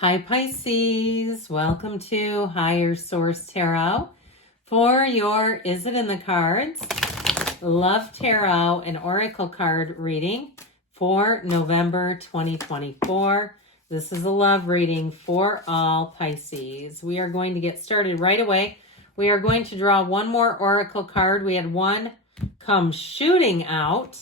Hi Pisces, welcome to Higher Source Tarot for your Is It in the Cards? Love Tarot and Oracle card reading for November 2024. This is a love reading for all Pisces. We are going to get started right away. We are going to draw one more Oracle card. We had one come shooting out.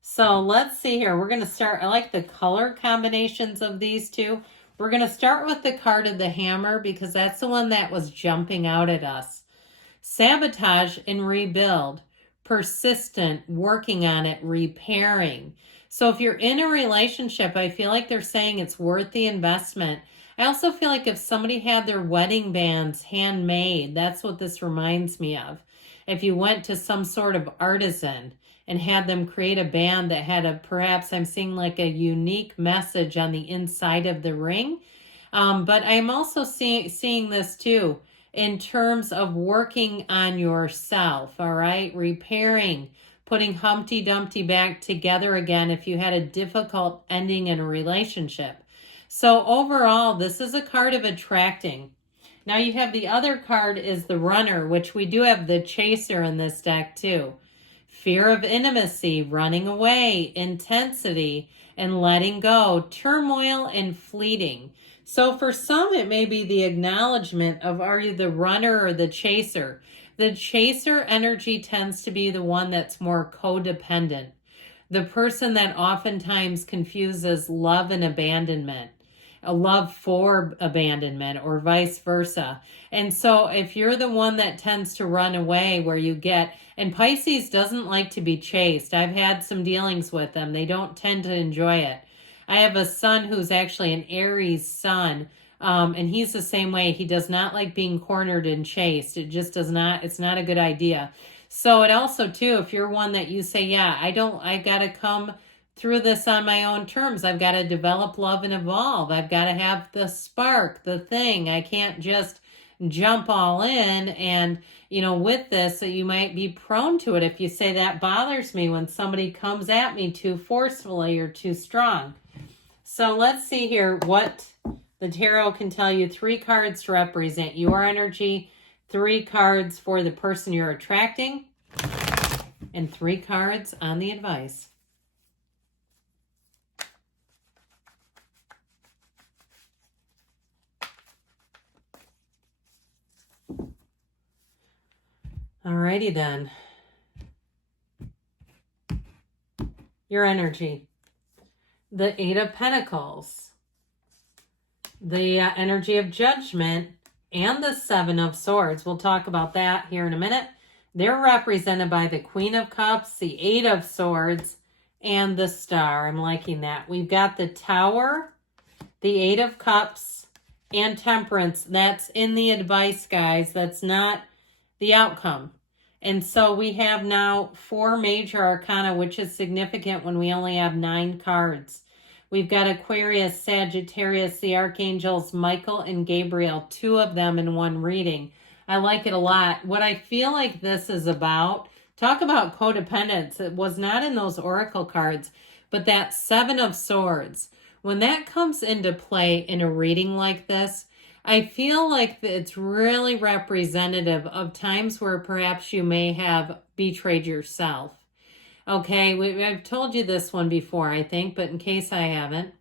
So let's see here. We're going to start. I like the color combinations of these two. We're going to start with the card of the hammer because that's the one that was jumping out at us. Sabotage and rebuild. Persistent, working on it, repairing. So if you're in a relationship, I feel like they're saying it's worth the investment. I also feel like if somebody had their wedding bands handmade, that's what this reminds me of. If you went to some sort of artisan and had them create a band that had a, perhaps I'm seeing like a unique message on the inside of the ring. But I'm also seeing this too in terms of working on yourself, all right? Repairing, putting Humpty Dumpty back together again if you had a difficult ending in a relationship. So overall, this is a card of attracting. Now you have the other card is the runner, which we do have the chaser in this deck too. Fear of intimacy, running away, intensity, and letting go, turmoil and fleeting. So for some, it may be the acknowledgement of are you the runner or the chaser? The chaser energy tends to be the one that's more codependent. The person that oftentimes confuses love and abandonment. A love for abandonment or vice versa. And so if you're the one that tends to run away where you get, and Pisces doesn't like to be chased. I've had some dealings with them. They don't tend to enjoy it. I have a son who's actually an Aries sun, and he's the same way. He does not like being cornered and chased. It just does not, it's not a good idea. So it also too, if you're one that you say, yeah, I got to come through this on my own terms. I've got to develop, love, and evolve. I've got to have the spark, the thing. I can't just jump all in. And, with this, you might be prone to it if you say that bothers me when somebody comes at me too forcefully or too strong. So let's see here what the tarot can tell you. 3 cards to represent your energy, 3 cards for the person you're attracting, and 3 cards on the advice. Alrighty then. Your energy. The 8 of Pentacles. The energy of judgment and the 7 of Swords. We'll talk about that here in a minute. They're represented by the Queen of Cups, the 8 of Swords, and the Star. I'm liking that. We've got the Tower, the 8 of Cups, and Temperance. That's in the advice, guys. That's not the outcome. And so we have now 4 major arcana, which is significant when we only have 9 cards. We've got Aquarius, Sagittarius, the archangels, Michael and Gabriel, 2 of them in one reading. I like it a lot. What I feel like this is about, talk about codependence. It was not in those oracle cards, but that 7 of Swords. When that comes into play in a reading like this, I feel like it's really representative of times where perhaps you may have betrayed yourself. Okay, I've told you this one before, I think, but in case I haven't.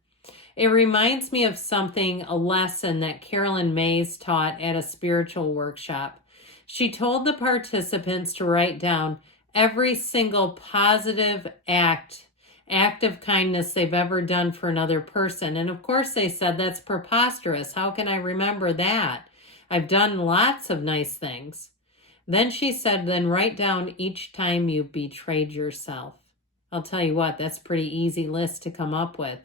It reminds me of something, a lesson that Carolyn Mays taught at a spiritual workshop. She told the participants to write down every single positive act of kindness they've ever done for another person. And of course they said, that's preposterous. How can I remember that? I've done lots of nice things. Then she said, then write down each time you betrayed yourself. I'll tell you what, that's a pretty easy list to come up with.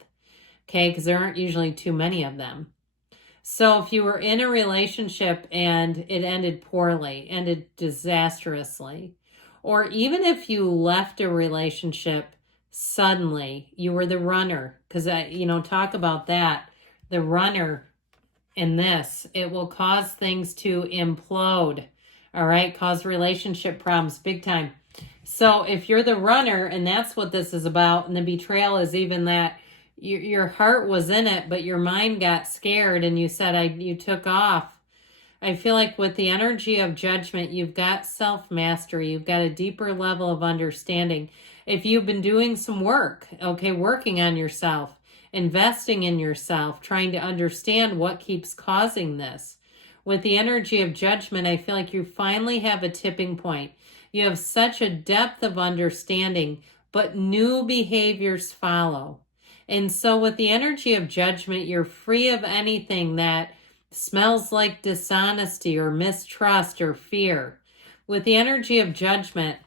Okay, because there aren't usually too many of them. So if you were in a relationship and it ended poorly, ended disastrously, or even if you left a relationship suddenly, you were the runner, because talk about that, the runner in this, it will cause things to implode, all right, cause relationship problems big time. So if you're the runner, and that's what this is about, and the betrayal is even that your heart was in it, but your mind got scared and you said you took off. I feel like with the energy of judgment, you've got self-mastery. You've got a deeper level of understanding. If you've been doing some work, okay, working on yourself, investing in yourself, trying to understand what keeps causing this. With the energy of judgment, I feel like you finally have a tipping point. You have such a depth of understanding, but new behaviors follow. And so with the energy of judgment, you're free of anything that smells like dishonesty or mistrust or fear. With the energy of judgment,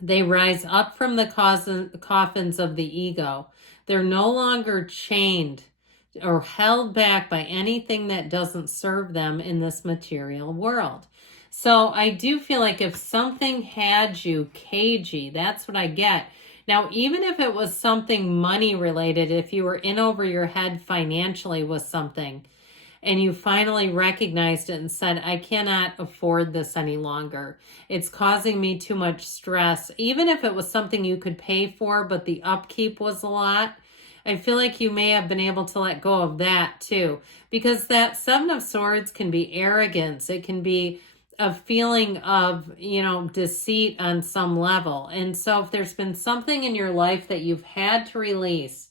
they rise up from the coffins of the ego. They're no longer chained or held back by anything that doesn't serve them in this material world. So I do feel like if something had you cagey, that's what I get. Now, even if it was something money related, if you were in over your head financially with something, and you finally recognized it and said, I cannot afford this any longer. It's causing me too much stress. Even if it was something you could pay for, but the upkeep was a lot, I feel like you may have been able to let go of that too. Because that Seven of Swords can be arrogance. It can be a feeling of, deceit on some level. And so if there's been something in your life that you've had to release,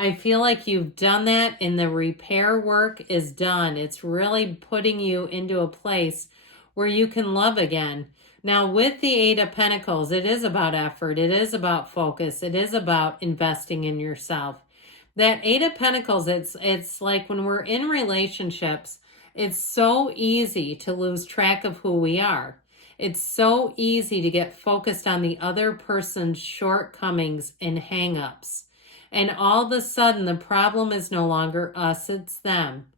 I feel like you've done that and the repair work is done. It's really putting you into a place where you can love again. Now, with the Eight of Pentacles, it is about effort. It is about focus. It is about investing in yourself. That Eight of Pentacles, it's like when we're in relationships, it's so easy to lose track of who we are. It's so easy to get focused on the other person's shortcomings and hang-ups. And all of a sudden, the problem is no longer us, it's them.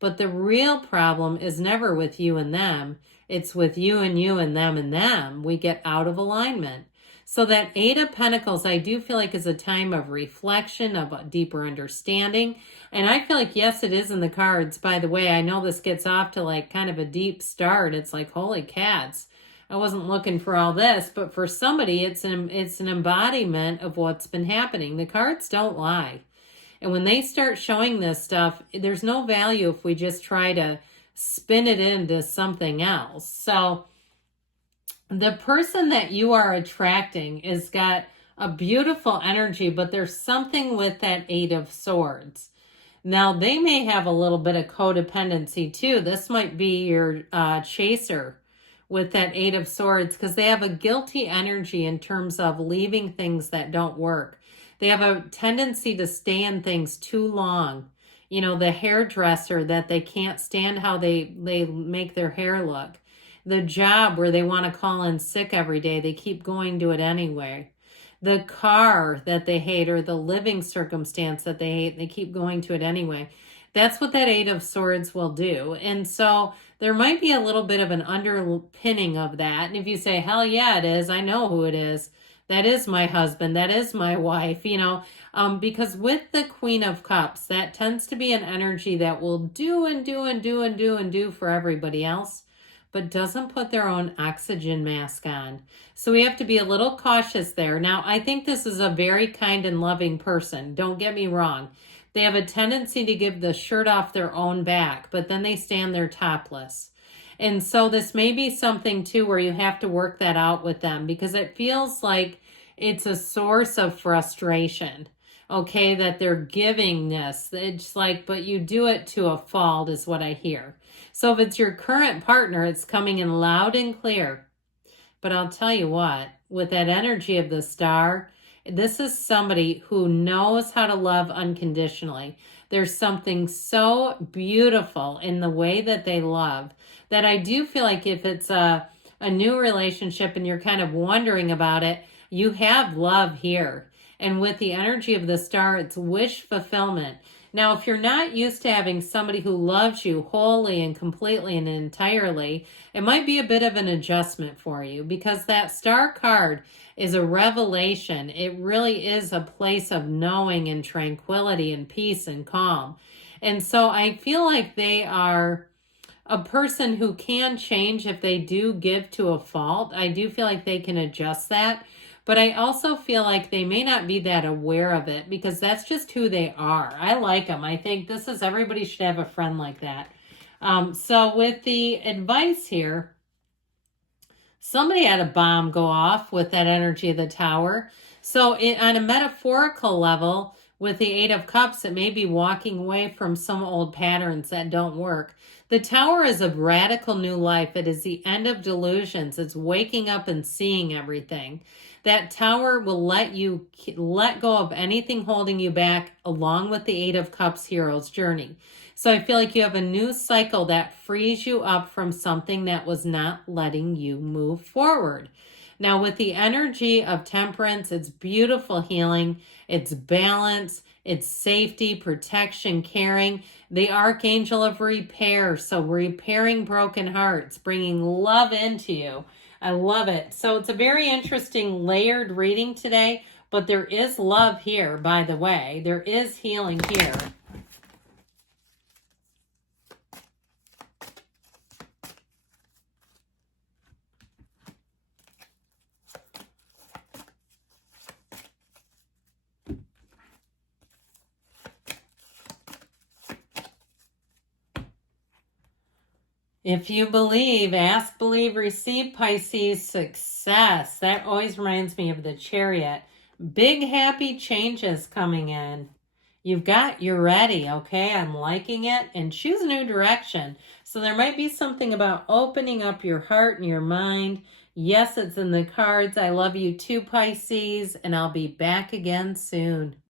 But the real problem is never with you and them. It's with you and them and them. We get out of alignment. So that Eight of Pentacles, I do feel like is a time of reflection, of a deeper understanding. And I feel like, yes, it is in the cards. By the way, I know this gets off to like kind of a deep start. It's like, holy cats. I wasn't looking for all this, but for somebody, it's an embodiment of what's been happening. The cards don't lie. And when they start showing this stuff, there's no value if we just try to spin it into something else. So the person that you are attracting has got a beautiful energy, but there's something with that Eight of Swords. Now, they may have a little bit of codependency too. This might be your chaser with that Eight of Swords, because they have a guilty energy in terms of leaving things that don't work. They have a tendency to stay in things too long. The hairdresser that they can't stand how they make their hair look. The job where they want to call in sick every day, they keep going to it anyway. The car that they hate or the living circumstance that they hate, they keep going to it anyway. That's what that Eight of Swords will do. And so there might be a little bit of an underpinning of that. And if you say, hell yeah, it is. I know who it is. That is my husband. That is my wife, because with the Queen of Cups, that tends to be an energy that will do and do and do and do and do for everybody else, but doesn't put their own oxygen mask on. So we have to be a little cautious there. Now, I think this is a very kind and loving person. Don't get me wrong. They have a tendency to give the shirt off their own back, but then they stand there topless. And so this may be something too where you have to work that out with them, because it feels like it's a source of frustration, okay, that they're giving this. It's like, but you do it to a fault is what I hear. So if it's your current partner, it's coming in loud and clear. But I'll tell you what, with that energy of the Star, this is somebody who knows how to love unconditionally. There's something so beautiful in the way that they love that I do feel like if it's a new relationship and you're kind of wondering about it, you have love here. And with the energy of the Star, it's wish fulfillment. Now, if you're not used to having somebody who loves you wholly and completely and entirely, it might be a bit of an adjustment for you, because that Star card is a revelation. It really is a place of knowing and tranquility and peace and calm. And so I feel like they are a person who can change if they do give to a fault. I do feel like they can adjust that. but I also feel like they may not be that aware of it because that's just who they are. I like them. I think this is, everybody should have a friend like that. So with the advice here, somebody had a bomb go off with that energy of the Tower. So on a metaphorical level, with the Eight of Cups, it may be walking away from some old patterns that don't work. The Tower is a radical new life. It is the end of delusions. It's waking up and seeing everything. That Tower will let you let go of anything holding you back, along with the Eight of Cups hero's journey. So I feel like you have a new cycle that frees you up from something that was not letting you move forward. Now, with the energy of Temperance, it's beautiful healing, it's balance, it's safety, protection, caring. The Archangel of Repair, so repairing broken hearts, bringing love into you. I love it. So it's a very interesting layered reading today, but there is love here, by the way. There is healing here. If you believe, ask, believe, receive, Pisces, success. That always reminds me of the Chariot. Big happy changes coming in. You're ready, okay? I'm liking it. And choose a new direction. So there might be something about opening up your heart and your mind. Yes, it's in the cards. I love you too, Pisces. And I'll be back again soon.